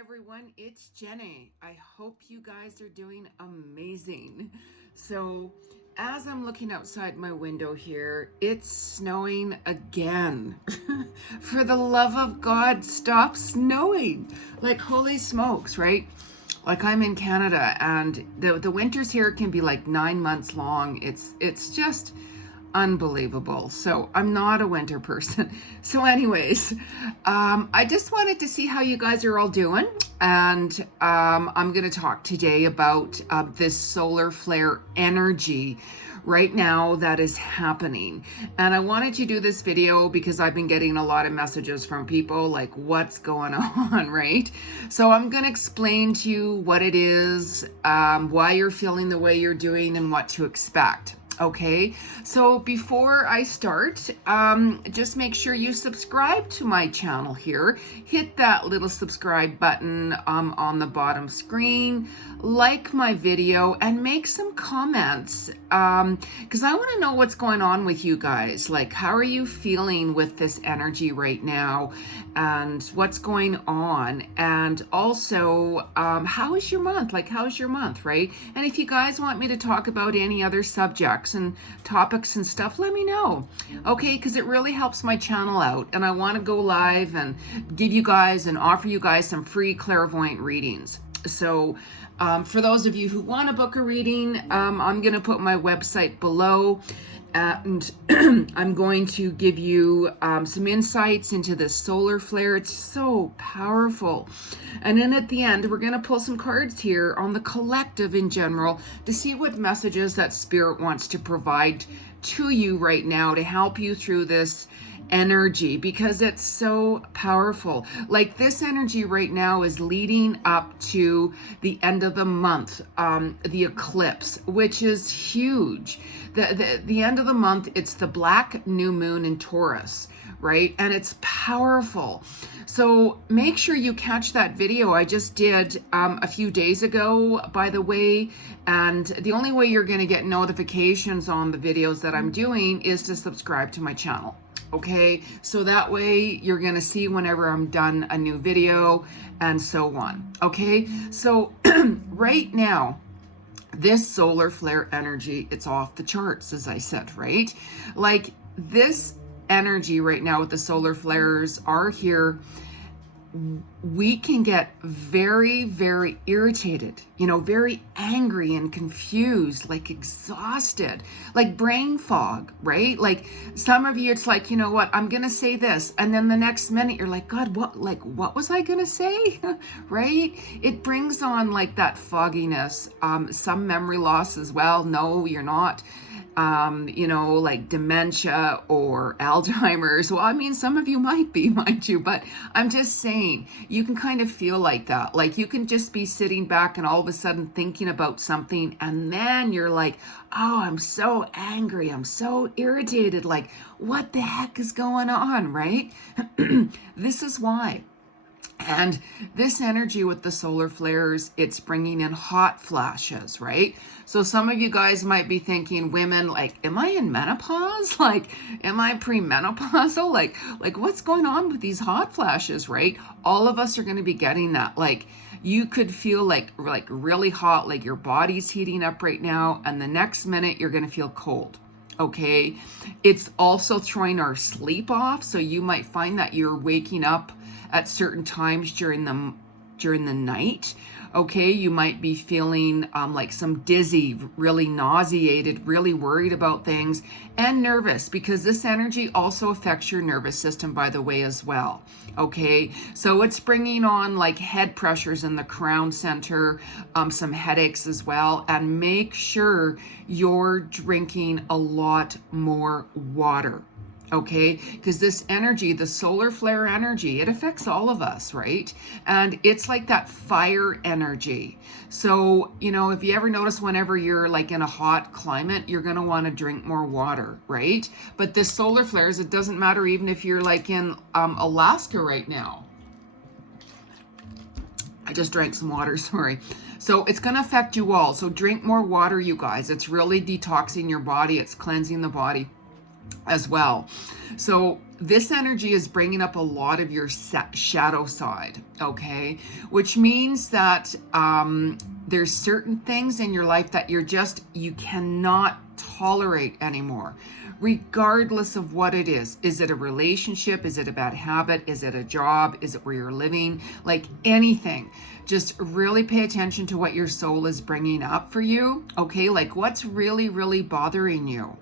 everyone, it's Jenny. I hope you guys are doing amazing. So, as I'm looking outside my window here, it's snowing again. For the love of God, stop snowing. Like, holy smokes, right? Like, I'm in Canada and the winters here can be like 9 months long. It's just unbelievable. So I'm not a winter person. So anyways, I just wanted to see how you guys are all doing. And I'm going to talk today about this solar flare energy right now that is happening. And I wanted to do this video because I've been getting a lot of messages from people like, what's going on, right? So I'm going to explain to you what it is, why you're feeling the way you're doing, and what to expect. Okay, so before I start, just make sure you subscribe to my channel here. Hit that little subscribe button on the bottom screen, like my video, and make some comments because I want to know what's going on with you guys. Like, how are you feeling with this energy right now, and what's going on? And also, how is your month? Like, how's your month, right? And if you guys want me to talk about any other subjects and topics and stuff, let me know. Okay, because it really helps my channel out, and I want to go live and give you guys and offer you guys some free clairvoyant readings. So for those of you who want to book a reading, I'm going to put my website below, and I'm going to give you some insights into this solar flare. It's so powerful. And then at the end, we're going to pull some cards here on the collective in general to see what messages that Spirit wants to provide to you right now to help you through this energy, because it's so powerful. Like, this energy right now is leading up to the end of the month, the eclipse, which is huge. The end of the month, it's the black new moon in Taurus, right? And it's powerful. So make sure you catch that video I just did a few days ago, by the way. And the only way you're going to get notifications on the videos that I'm doing is to subscribe to my channel. Okay, so that way you're going to see whenever I'm done a new video and so on. Okay, so right now, this solar flare energy, it's off the charts, as I said, right? Like, this energy right now with the solar flares are here. We can get very, very irritated, very angry and confused, like exhausted, like brain fog, right? Like, some of you, it's like, you know what, I'm going to say this. And then the next minute you're like, God, what was I going to say? Right? It brings on like that fogginess, some memory loss as well. No, you're not. Like dementia or Alzheimer's. Well, I mean, some of you might be, mind you, but I'm just saying, you can kind of feel like that. Like, you can just be sitting back and all of a sudden thinking about something, and then you're like, oh, I'm so angry. I'm so irritated. Like, what the heck is going on, right? This is why. And this energy with the solar flares, it's bringing in hot flashes, right? So some of you guys might be thinking, women, like, am I in menopause? Like, am I premenopausal? Like what's going on with these hot flashes, right? All of us are going to be getting that. Like, you could feel like really hot, like your body's heating up right now, and the next minute you're going to feel cold. Okay. It's also throwing our sleep off. So you might find that you're waking up at certain times during the night. Okay, you might be feeling like some dizzy, really nauseated, really worried about things, and nervous, because this energy also affects your nervous system, by the way, as well. Okay, so it's bringing on like head pressures in the crown center, some headaches as well. And make sure you're drinking a lot more water. Okay, because this energy, the solar flare energy, it affects all of us, right? And it's like that fire energy. So, if you ever notice, whenever you're like in a hot climate, you're going to want to drink more water, right? But this solar flares, it doesn't matter even if you're like in Alaska right now. I just drank some water, sorry. So it's going to affect you all. So drink more water, you guys. It's really detoxing your body. It's cleansing the body. as well. So this energy is bringing up a lot of your shadow side, okay? Which means that there's certain things in your life that you cannot tolerate anymore, regardless of what it is. Is it a relationship? Is it a bad habit? Is it a job? Is it where you're living? Like anything. Just really pay attention to what your soul is bringing up for you, okay? Like what's really, really bothering you.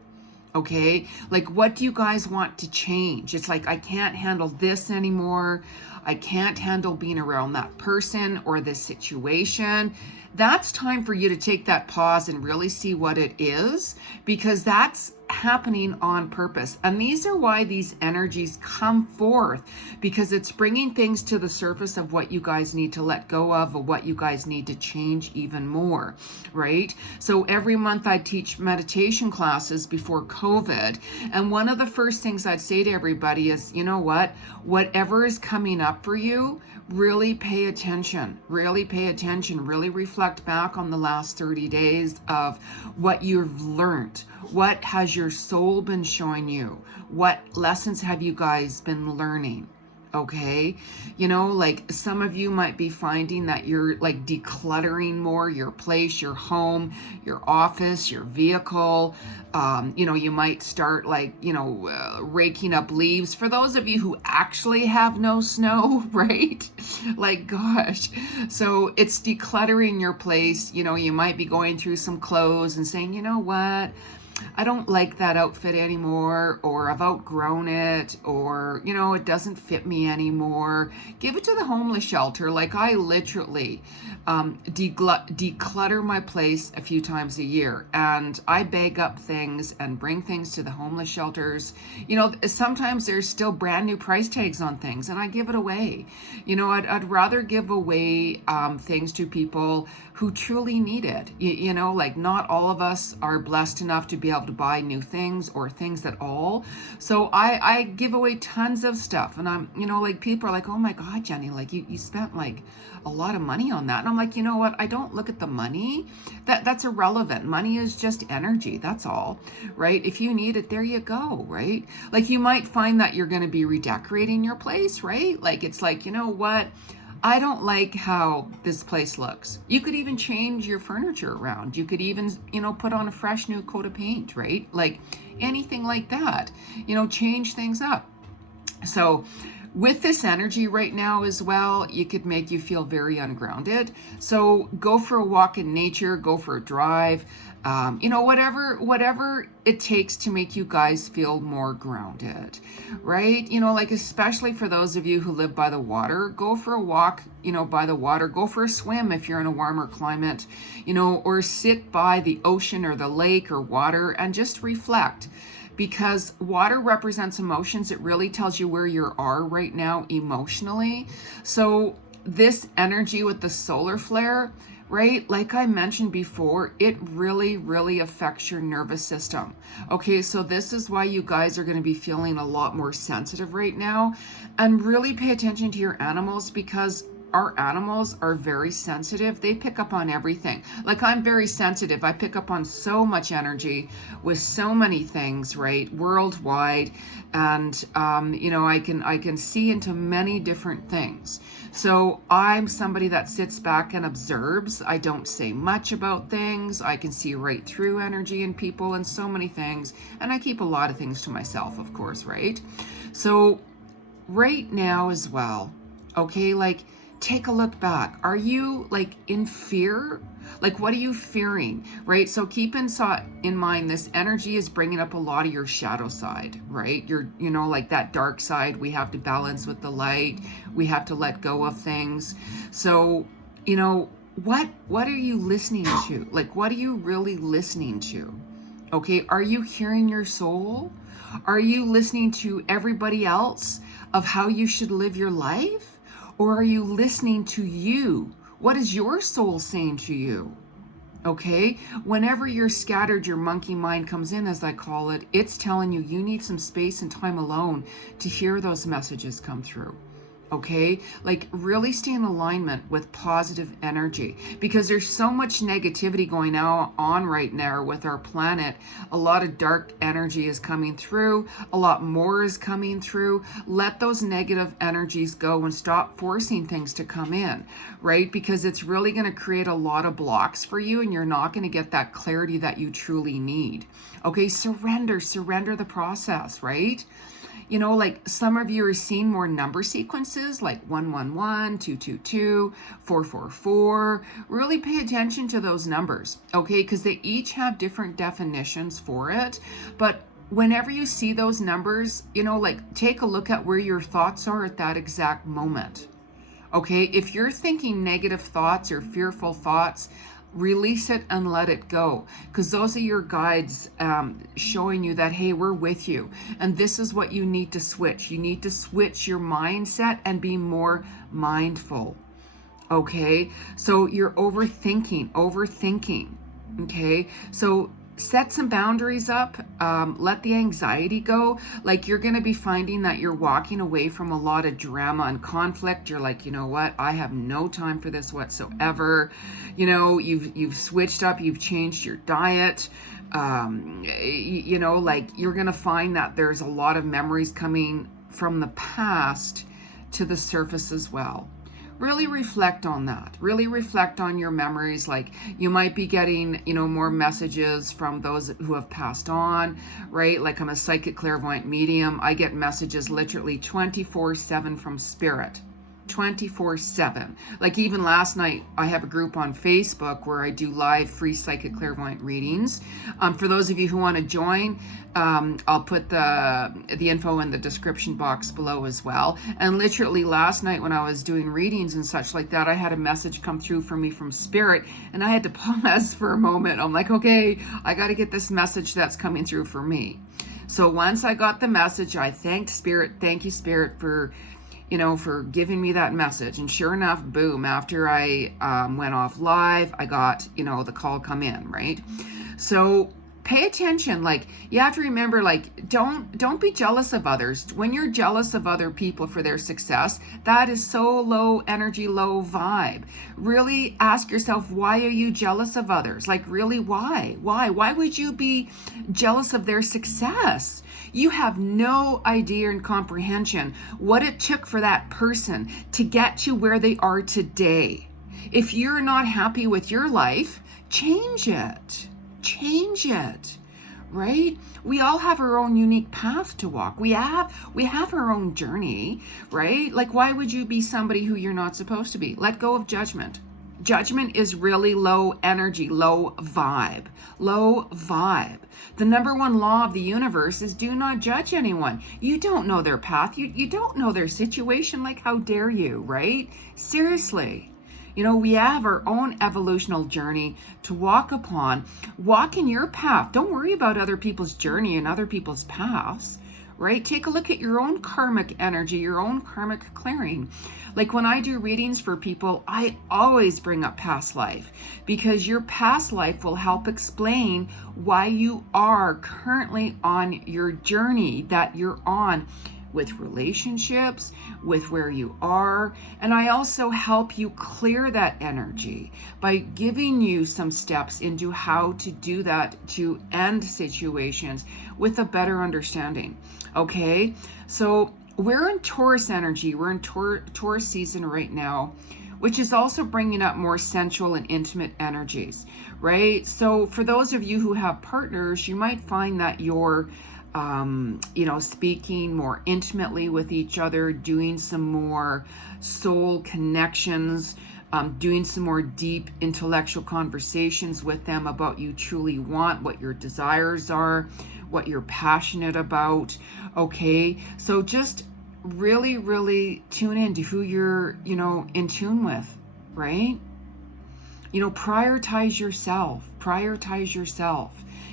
Okay, like what do you guys want to change? It's like, I can't handle this anymore. I can't handle being around that person or this situation. That's time for you to take that pause and really see what it is, because that's happening on purpose. And these are why these energies come forth, because it's bringing things to the surface of what you guys need to let go of, or what you guys need to change even more, right? So every month I teach meditation classes before COVID. And one of the first things I'd say to everybody is, you know what? Whatever is coming up for you, really pay attention, really reflect back on the last 30 days of what you've learned. What has your soul been showing you? What lessons have you guys been learning? Okay, you know, like some of you might be finding that you're like decluttering more your place, your home, your office, your vehicle. You know, you might start like, raking up leaves for those of you who actually have no snow, right? Like, gosh. So it's decluttering your place. You know, you might be going through some clothes and saying, you know what? I don't like that outfit anymore, or I've outgrown it, or, it doesn't fit me anymore. Give it to the homeless shelter. Like I literally declutter my place a few times a year, and I bag up things and bring things to the homeless shelters. Sometimes there's still brand new price tags on things, and I give it away. I'd rather give away things to people who truly need it. Like not all of us are blessed enough to be able to buy new things or things at all. So I give away tons of stuff, and I'm, like people are like, oh my God, Jenny, like you spent like a lot of money on that. And I'm like, you know what? I don't look at the money. That's irrelevant. Money is just energy. That's all, right? If you need it, there you go, right? Like you might find that you're going to be redecorating your place, right? Like it's like, you know what? I don't like how this place looks. You could even change your furniture around. You could even, put on a fresh new coat of paint, right? Like anything like that, change things up. So with this energy right now as well, it could make you feel very ungrounded. So go for a walk in nature, go for a drive, whatever it takes to make you guys feel more grounded, right? Like especially for those of you who live by the water, go for a walk, by the water, go for a swim if you're in a warmer climate, or sit by the ocean or the lake or water and just reflect. Because water represents emotions. It really tells you where you are right now emotionally. So this energy with the solar flare, right? Like I mentioned before, it really affects your nervous system. Okay, so this is why you guys are going to be feeling a lot more sensitive right now. And really pay attention to your animals, because our animals are very sensitive. They pick up on everything. Like I'm very sensitive. I pick up on so much energy with so many things, right? Worldwide. And, I can see into many different things. So I'm somebody that sits back and observes. I don't say much about things. I can see right through energy in people and so many things. And I keep a lot of things to myself, of course, right? So right now as well, okay, like, take a look back. Are you like in fear? Like what are you fearing, right? So keep in mind, this energy is bringing up a lot of your shadow side, right? Like that dark side. We have to balance with the light. We have to let go of things. So, what are you listening to? Like what are you really listening to? Okay, are you hearing your soul? Are you listening to everybody else of how you should live your life? Or are you listening to you? What is your soul saying to you? Okay? Whenever you're scattered, your monkey mind comes in, as I call it, it's telling you need some space and time alone to hear those messages come through. Okay, like really stay in alignment with positive energy, because there's so much negativity going on right now with our planet. A lot of dark energy is coming through, a lot more is coming through. Let those negative energies go and stop forcing things to come in, right? Because it's really going to create a lot of blocks for you, and you're not going to get that clarity that you truly need. Okay, surrender the process, right? You know, like some of you are seeing more number sequences like 111, 222, 444. Really pay attention to those numbers, okay? Because they each have different definitions for it. But whenever you see those numbers, you know, like take a look at where your thoughts are at that exact moment. Okay, if you're thinking negative thoughts or fearful thoughts, release it and let it go, because those are your guides showing you that, hey, we're with you, and this is what you need to switch. You need to switch your mindset and be more mindful. Okay, so you're overthinking. Okay, so set some boundaries up. Let the anxiety go. Like, you're going to be finding that you're walking away from a lot of drama and conflict. You're like, you know what, I have no time for this whatsoever. You know, you've switched up, you've changed your diet. You know, like you're going to find that there's a lot of memories coming from the past to the surface as well. Really reflect on that. Really reflect on your memories. Like, you might be getting, you know, more messages from those who have passed on, right? Like, I'm a psychic clairvoyant medium. I get messages literally 24/7 from spirit. 24/7. Like, even last night, I have a group on Facebook where I do live free psychic clairvoyant readings. For those of you who want to join, I'll put the info in the description box below as well. And literally last night when I was doing readings and such like that, I had a message come through for me from spirit, and I had to pause for a moment. I'm like, okay, I got to get this message that's coming through for me. So once I got the message, I thanked spirit. Thank you, spirit, for, you know, for giving me that message. And sure enough, boom, after I went off live, I got, you know, the call come in, right? So pay attention. Like, you have to remember, like, don't be jealous of others. When you're jealous of other people for their success, that is so low energy, low vibe. Really ask yourself, why are you jealous of others? Like, really, why would you be jealous of their success? You have no idea and comprehension what it took for that person to get to where they are today. If you're not happy with your life, change it, right? We all have our own unique path to walk. We have our own journey, right? Like, why would you be somebody who you're not supposed to be? Let go of judgment. Judgment is really low energy, low vibe. The number one law of the universe is do not judge anyone. You don't know their path. You don't know their situation. Like, how dare you, right? Seriously. You know, we have our own evolutional journey to walk upon. Walk in your path. Don't worry about other people's journey and other people's paths, right? Take a look at your own karmic energy, your own karmic clearing. Like, when I do readings for people, I always bring up past life, because your past life will help explain why you are currently on your journey that you're on, with relationships, with where you are. And I also help you clear that energy by giving you some steps into how to do that, to end situations with a better understanding. Okay, so we're in Taurus energy. We're in Taurus season right now, which is also bringing up more sensual and intimate energies, right? So for those of you who have partners, you might find that you're you know, speaking more intimately with each other, doing some more soul connections, doing some more deep intellectual conversations with them about what you truly want, what your desires are, what you're passionate about. Okay, so just really tune in to who you're, you know, in tune with, right? You know, prioritize yourself,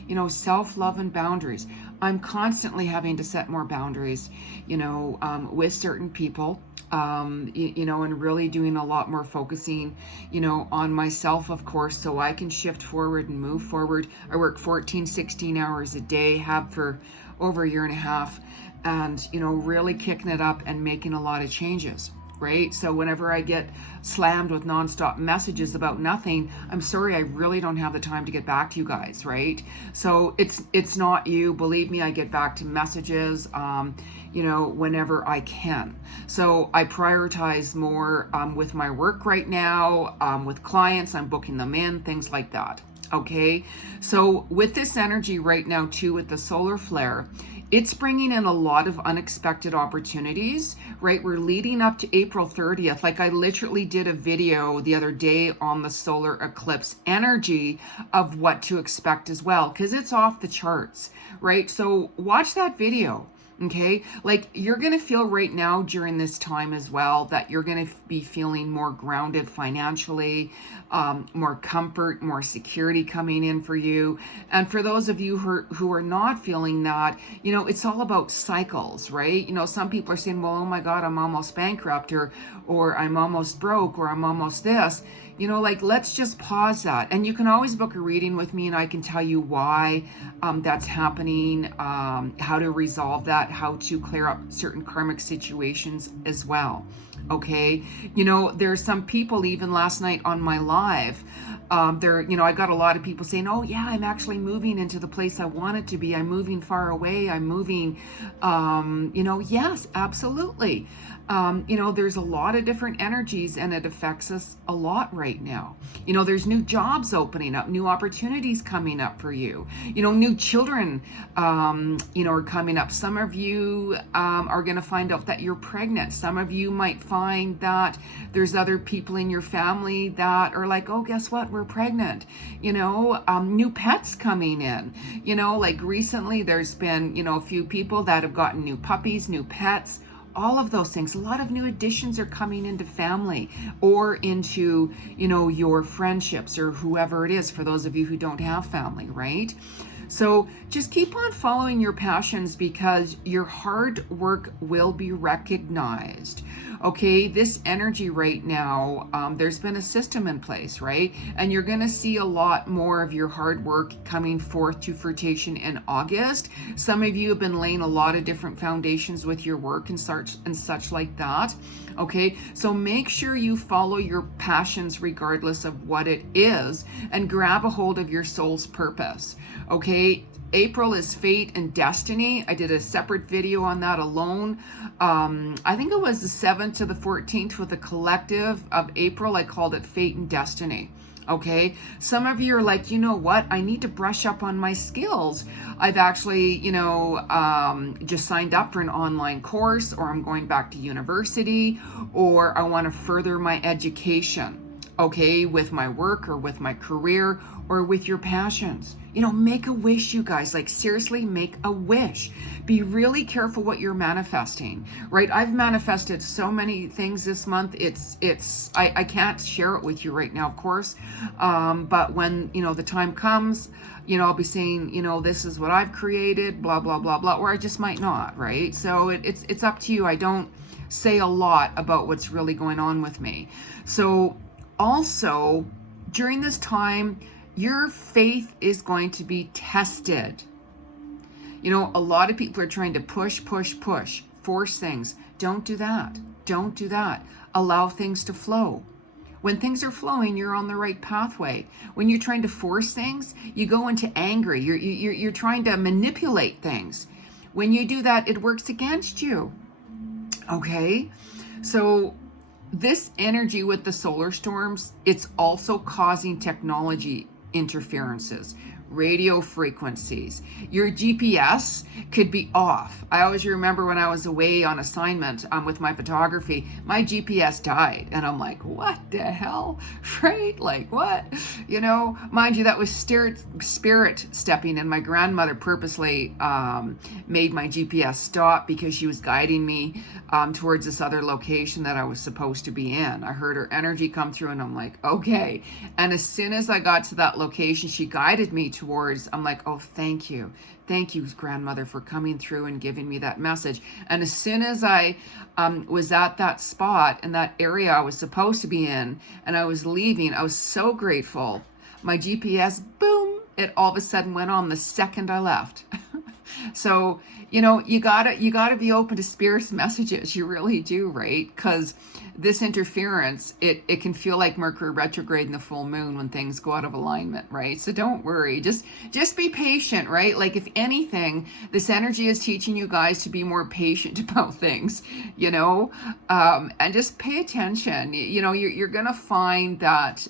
you know, self-love and boundaries. I'm constantly having to set more boundaries, you know, with certain people, you know, and really doing a lot more focusing, you know, on myself, of course, so I can shift forward and move forward. I work 14, 16 hours a day, have for over a year and a half, and, you know, really kicking it up and making a lot of changes. right? So whenever I get slammed with nonstop messages about nothing, I'm sorry, I really don't have the time to get back to you guys, right? So it's not you. Believe me, I get back to messages, whenever I can. So I prioritize more with my work right now, with clients. I'm booking them in, things like that. Okay, so with this energy right now too, with the solar flare, it's bringing in a lot of unexpected opportunities, right? We're leading up to April 30th. Like I literally did a video the other day on the solar eclipse energy of what to expect as well, because it's off the charts, right? So watch that video. Okay, like you're going to feel right now during this time as well that you're going to be feeling more grounded financially, more comfort, more security coming in for you. And for those of you who are not feeling that, it's all about cycles, right? Some people are saying, well, oh my God, I'm almost bankrupt, or I'm almost broke, or I'm almost this. Like let's just pause that. And you can always book a reading with me and I can tell you why that's happening, how to resolve that, how to clear up certain karmic situations as well. Okay. There's some people even last night on my live, I got a lot of people saying, oh yeah, I'm actually moving into the place I wanted to be. I'm moving far away. I'm moving, yes, absolutely. There's a lot of different energies and it affects us a lot right now. There's new jobs opening up, new opportunities coming up for you. New children, are coming up. Some of you are going to find out that you're pregnant. Some of you might find that there's other people in your family that are like, oh, guess what? We're pregnant. New pets coming in. Like recently there's been, a few people that have gotten new puppies, new pets. All of those things. A lot of new additions are coming into family or into, your friendships or whoever it is for those of you who don't have family, right? So just keep on following your passions because your hard work will be recognized. Okay, this energy right now, there's been a system in place, right? And you're going to see a lot more of your hard work coming forth to fruition in August. Some of you have been laying a lot of different foundations with your work and such like that. Okay, so make sure you follow your passions regardless of what it is and grab a hold of your soul's purpose. Okay, April is fate and destiny. I did a separate video on that alone. I think it was the 7th to the 14th with the collective of April. I called it fate and destiny. Okay, some of you are like, you know what, I need to brush up on my skills. I've actually, just signed up for an online course, or I'm going back to university, or I want to further my education. Okay, with my work or with my career or with your passions. Make a wish, you guys. Like seriously, make a wish. Be really careful what you're manifesting, right? I've manifested so many things this month. I can't share it with you right now, of course. But when, the time comes, I'll be saying, this is what I've created, blah, blah, blah, blah, or I just might not, right? So it's up to you. I don't say a lot about what's really going on with me. So also, during this time, your faith is going to be tested. A lot of people are trying to push, force things. Don't do that. Don't do that. Allow things to flow. When things are flowing, you're on the right pathway. When you're trying to force things, you go into anger. You're trying to manipulate things. When you do that, it works against you. Okay? So this energy with the solar storms, it's also causing technology interferences, radio frequencies. Your GPS could be off. I always remember when I was away on assignment with my photography, my GPS died. And I'm like, what the hell? Right? Like what? Mind you, that was spirit stepping in. My grandmother purposely made my GPS stop because she was guiding me towards this other location that I was supposed to be in. I heard her energy come through and I'm like, okay. And as soon as I got to that location, she guided me towards, I'm like, oh, thank you. Thank you, grandmother, for coming through and giving me that message. And as soon as I was at that spot in that area I was supposed to be in, and I was leaving, I was so grateful. My GPS, boom, it all of a sudden went on the second I left. So, you gotta be open to spirit's messages. You really do, right? Because this interference, it can feel like Mercury retrograde in the full moon when things go out of alignment, right? So don't worry. Just be patient, right? Like, if anything, this energy is teaching you guys to be more patient about things, and just pay attention. You're gonna find that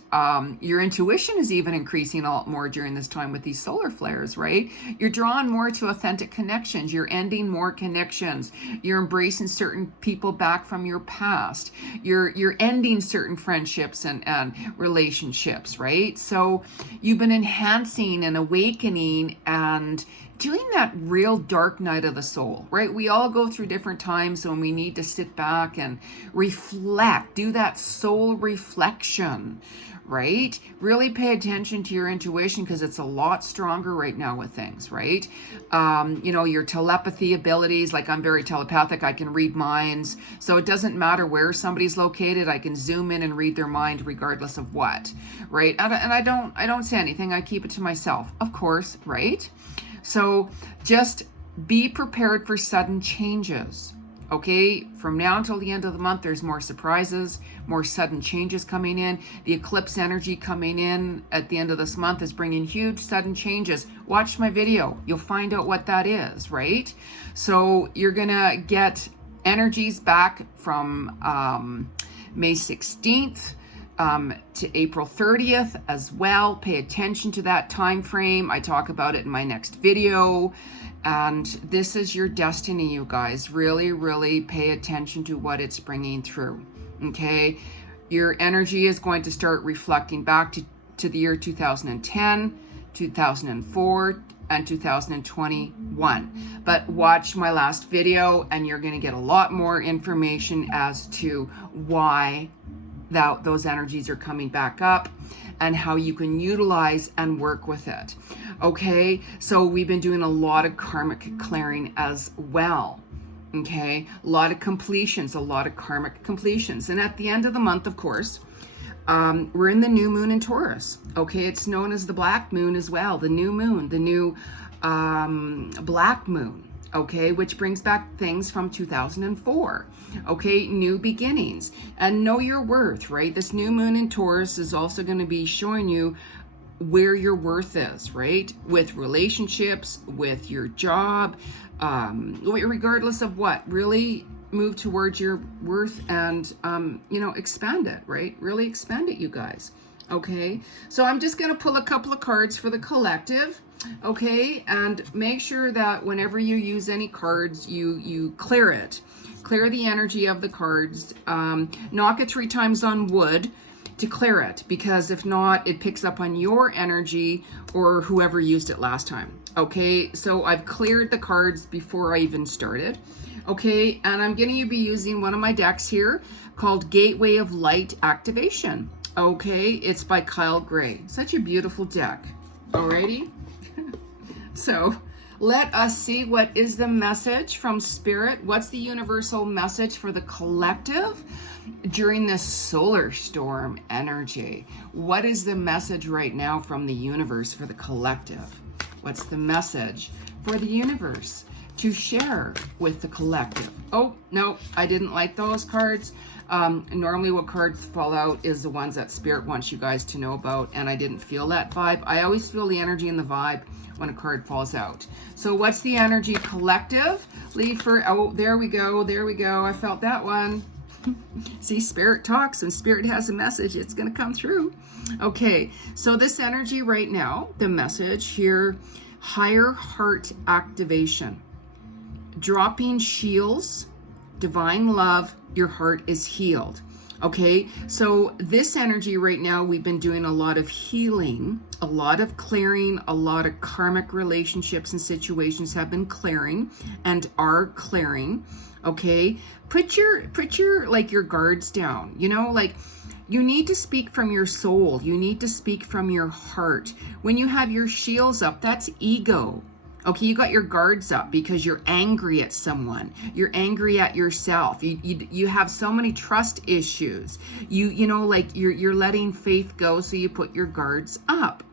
your intuition is even increasing a lot more during this time with these solar flares, right? You're drawn more to authentic connections. You're ending more connections. You're embracing certain people back from your past. You're ending certain friendships and relationships, right? So you've been enhancing and awakening and doing that real dark night of the soul, right? We all go through different times when we need to sit back and reflect, do that soul reflection, right? Really pay attention to your intuition because it's a lot stronger right now with things, right? Your telepathy abilities, like I'm very telepathic, I can read minds. So it doesn't matter where somebody's located, I can zoom in and read their mind regardless of what, right? And I don't say anything, I keep it to myself, of course, right? So just be prepared for sudden changes. Okay, from now until the end of the month, there's more surprises, more sudden changes coming in. The eclipse energy coming in at the end of this month is bringing huge sudden changes. Watch my video. You'll find out what that is, right? So you're going to get energies back from May 16th to April 30th as well. Pay attention to that time frame. I talk about it in my next video. And this is your destiny, you guys. Really, really pay attention to what it's bringing through, okay? Your energy is going to start reflecting back to the year 2010, 2004, and 2021. But watch my last video and you're going to get a lot more information as to why those energies are coming back up and how you can utilize and work with it. Okay, so we've been doing a lot of karmic clearing as well. Okay, a lot of completions, a lot of karmic completions. And at the end of the month, of course, we're in the new moon in Taurus. Okay, it's known as the black moon as well, the new moon, the new black moon. Okay, which brings back things from 2004. Okay, new beginnings and know your worth, right? This new moon in Taurus is also going to be showing you where your worth is, right? With relationships, with your job, regardless of what, really move towards your worth and, expand it, right? Really expand it, you guys. Okay, so I'm just going to pull a couple of cards for the collective. Okay, and make sure that whenever you use any cards, you clear it. Clear the energy of the cards. Knock it 3 times on wood to clear it, because if not, it picks up on your energy or whoever used it last time. Okay, so I've cleared the cards before I even started. Okay, and I'm going to be using one of my decks here called Gateway of Light Activation. Okay, it's by Calgary. Such a beautiful deck. Alrighty. So let us see what is the message from Spirit. What's the universal message for the collective during this solar storm energy? What is the message right now from the universe for the collective? What's the message for the universe to share with the collective? Oh, no, I didn't like those cards. Normally what cards fall out is the ones that Spirit wants you guys to know about, and I didn't feel that vibe. I always feel the energy and the vibe when a card falls out. So what's the energy collective? Leave for, oh, there we go, I felt that one. See, Spirit talks. When Spirit has a message, it's going to come through. Okay, so this energy right now, the message here, higher heart activation. Dropping shields, divine love, your heart is healed. Okay, so this energy right now, we've been doing a lot of healing, a lot of clearing, a lot of karmic relationships and situations have been clearing and are clearing. Okay, put your like your guards down, you need to speak from your soul. You need to speak from your heart. When you have your shields up, that's ego. Okay, you got your guards up because you're angry at someone. You're angry at yourself. You have so many trust issues. You're letting faith go, so you put your guards up,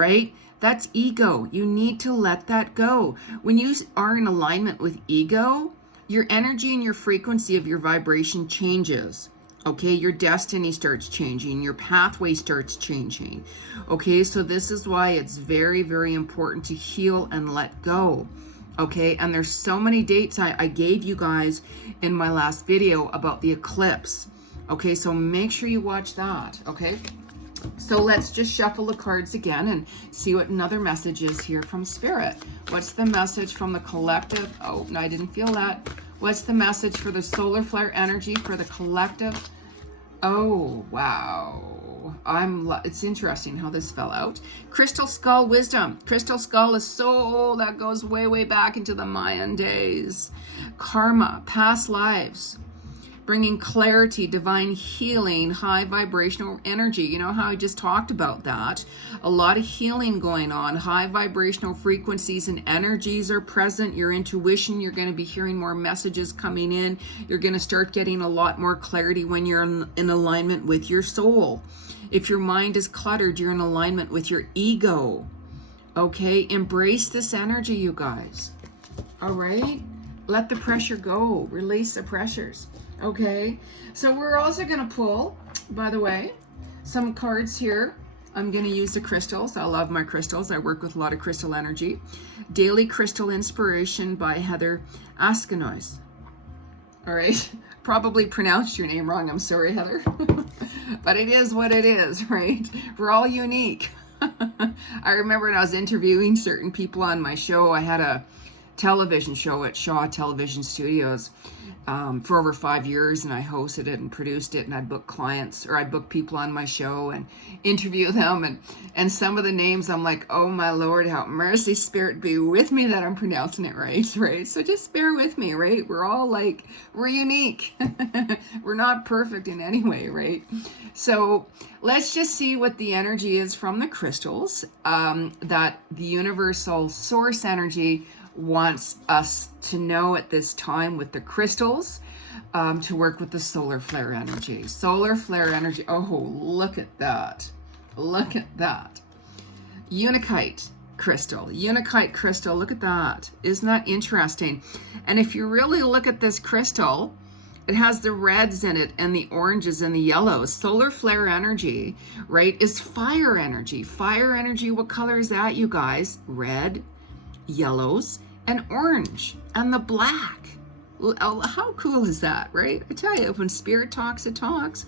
right? That's ego. You need to let that go. When you are in alignment with ego, your energy and your frequency of your vibration changes. Okay, your destiny starts changing, your pathway starts changing. Okay, so this is why it's very, very important to heal and let go. Okay, and there's so many dates I gave you guys in my last video about the eclipse. Okay, so make sure you watch that. Okay, so let's just shuffle the cards again and see what another message is here from Spirit. What's the message from the collective? Oh, no, I didn't feel that. What's the message for the solar flare energy for the collective? Oh, wow. It's interesting how this fell out. Crystal Skull Wisdom. Crystal Skull is soul that goes way, way back into the Mayan days. Karma, past lives. Bringing clarity, divine healing, high vibrational energy. You know how I just talked about that? A lot of healing going on. High vibrational frequencies and energies are present. Your intuition, you're going to be hearing more messages coming in. You're going to start getting a lot more clarity when you're in alignment with your soul. If your mind is cluttered, you're in alignment with your ego. Okay? Embrace this energy, you guys. All right? Let the pressure go. Release the pressures. Okay, so we're also going to pull, by the way, some cards here. I'm going to use the crystals. I love my crystals. I work with a lot of crystal energy. Daily Crystal Inspiration by Heather Askinois. All right, probably pronounced your name wrong. I'm sorry, Heather. But it is what it is, right? We're all unique. I remember when I was interviewing certain people on my show, I had a television show at Shaw Television Studios for over 5 years, and I hosted it and produced it, and I'd book clients, or I'd book people on my show and interview them, and some of the names I'm like, oh my Lord, how mercy Spirit be with me that I'm pronouncing it right? So just bear with me, right? We're all like, we're unique. We're not perfect in any way, right? So let's just see what the energy is from the crystals, that the universal source energy wants us to know at this time with the crystals, to work with the solar flare energy. Solar flare energy. Oh, look at that. Look at that. Unakite crystal. Unakite crystal. Look at that. Isn't that interesting? And if you really look at this crystal, it has the reds in it and the oranges and the yellows. Solar flare energy, right, is fire energy. Fire energy, what color is that, you guys? Red, yellows, and orange, and the black. How cool is that, right? I tell you, when Spirit talks, it talks.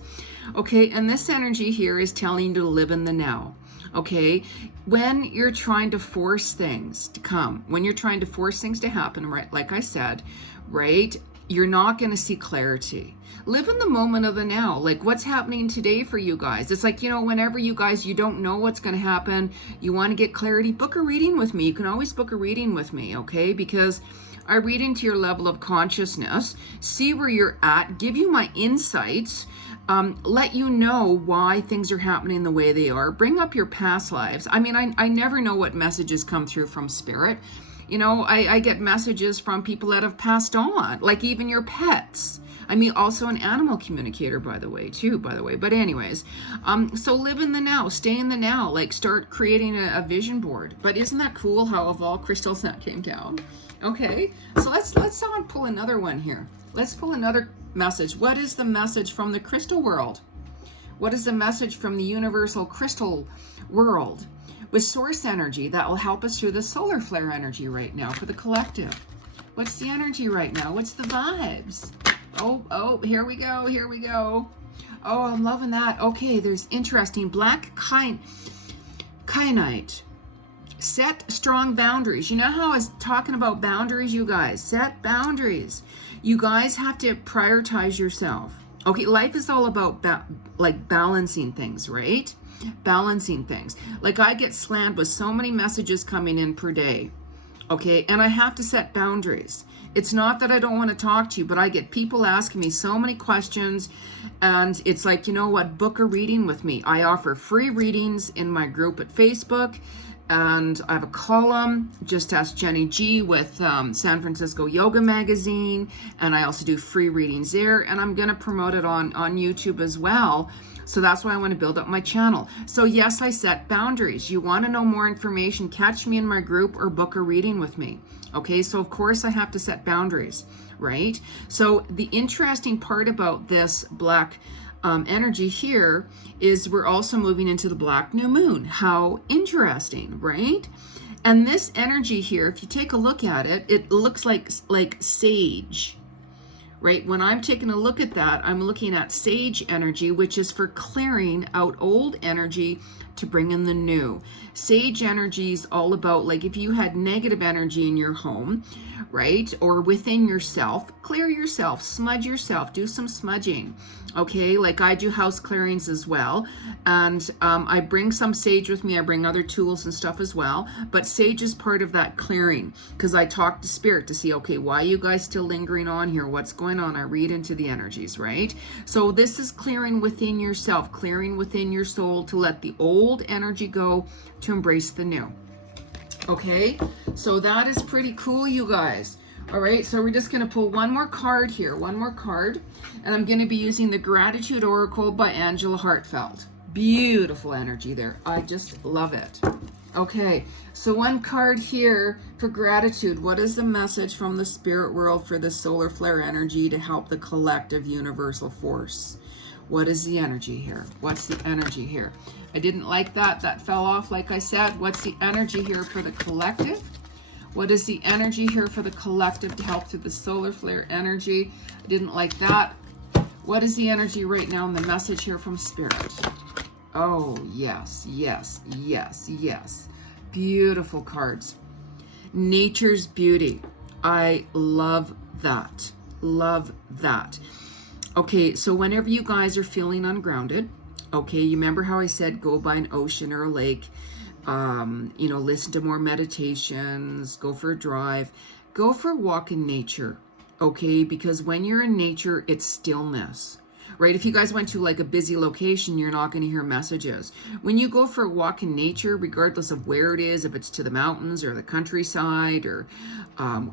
Okay, and this energy here is telling you to live in the now. Okay, when you're trying to force things to come, when you're trying to force things to happen, right, like I said, right, you're not going to see clarity. Live in the moment of the now. Like, what's happening today for you guys? It's like, you know, whenever you guys, you don't know what's going to happen, you want to get clarity, book a reading with me. You can always book a reading with me, okay? Because I read into your level of consciousness, see where you're at, give you my insights, let you know why things are happening the way they are, bring up your past lives. I mean, I never know what messages come through from Spirit. You know, I get messages from people that have passed on, like even your pets. I mean, also an animal communicator, by the way. But anyways, so live in the now, stay in the now, like start creating a vision board. But isn't that cool how of all crystals that came down? Okay, so let's pull another one here. Let's pull another message. What is the message from the crystal world? What is the message from the universal crystal world? With source energy that will help us through the solar flare energy right now for the collective. What's the energy right now? What's the vibes? Oh, here we go. Oh, I'm loving that. Okay, there's interesting black kyanite. Set strong boundaries. You know how I was talking about boundaries, you guys? Set boundaries. You guys have to prioritize yourself. Okay, life is all about like balancing things, right? Balancing things. Like I get slammed with so many messages coming in per day. Okay, and I have to set boundaries. It's not that I don't want to talk to you, but I get people asking me so many questions, and it's like, you know what, book a reading with me. I offer free readings in my group at Facebook, And I have a column, Just Ask Jenny G, with San Francisco Yoga Magazine, and I also do free readings there, and I'm going to promote it on YouTube as well. So that's why I want to build up my channel. So yes, I set boundaries. You want to know more information, catch me in my group or book a reading with me. Okay, so of course I have to set boundaries, right? So the interesting part about this black energy here is we're also moving into the black new moon. How interesting, right? And this energy here, if you take a look at it, it looks like sage, right? When I'm taking a look at that, I'm looking at sage energy, which is for clearing out old energy to bring in the new. Sage energy is all about, like, if you had negative energy in your home, right, or within yourself, clear yourself, smudge yourself, do some smudging. Okay, like I do house clearings as well, and I bring some sage with me. I bring other tools and stuff as well, but sage is part of that clearing, because I talk to spirit to see, okay, why are you guys still lingering on here? What's going on? I read into the energies, right? So this is clearing within yourself, clearing within your soul to let the old energy go, to embrace the new. Okay, so that is pretty cool, you guys. All right, so we're just going to pull one more card here, one more card, and I'm going to be using the Gratitude Oracle by Angela Hartfeld. Beautiful energy there. I just love it. Okay, so one card here for gratitude. What is the message from the spirit world for the solar flare energy to help the collective universal force? What is the energy here? What's the energy here? I didn't like that. That fell off, like I said. What's the energy here for the collective? What is the energy here for the collective to help through the solar flare energy? I didn't like that. What is the energy right now and the message here from spirit? Oh, yes, yes, yes, yes. Beautiful cards. Nature's beauty. I love that. Love that. Okay, so whenever you guys are feeling ungrounded, okay, you remember how I said go by an ocean or a lake, you know, listen to more meditations, go for a drive, go for a walk in nature, okay? Because when you're in nature, it's stillness, right? If you guys went to like a busy location, you're not going to hear messages. When you go for a walk in nature, regardless of where it is, if it's to the mountains or the countryside or,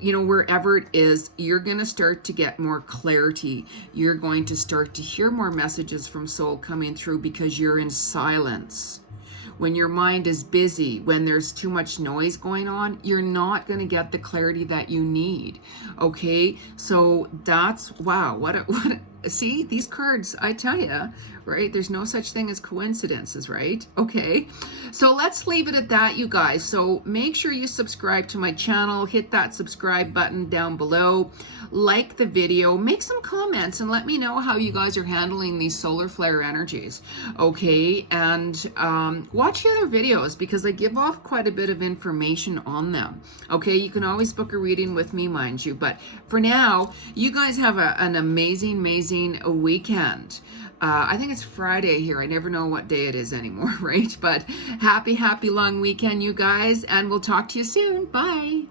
you know, wherever it is, you're going to start to get more clarity. You're going to start to hear more messages from soul coming through because you're in silence. When your mind is busy, when there's too much noise going on, you're not going to get the clarity that you need. Okay, so that's, wow, see, these cards, I tell you, right? There's no such thing as coincidences, right? Okay, so let's leave it at that, you guys. So make sure you subscribe to my channel, hit that subscribe button down below, like the video, make some comments, and let me know how you guys are handling these solar flare energies, okay? And watch the other videos because I give off quite a bit of information on them, okay? You can always book a reading with me, mind you, but for now, you guys have an amazing weekend. I think it's Friday here. I never know what day it is anymore, right? But happy long weekend, you guys, and we'll talk to you soon. Bye.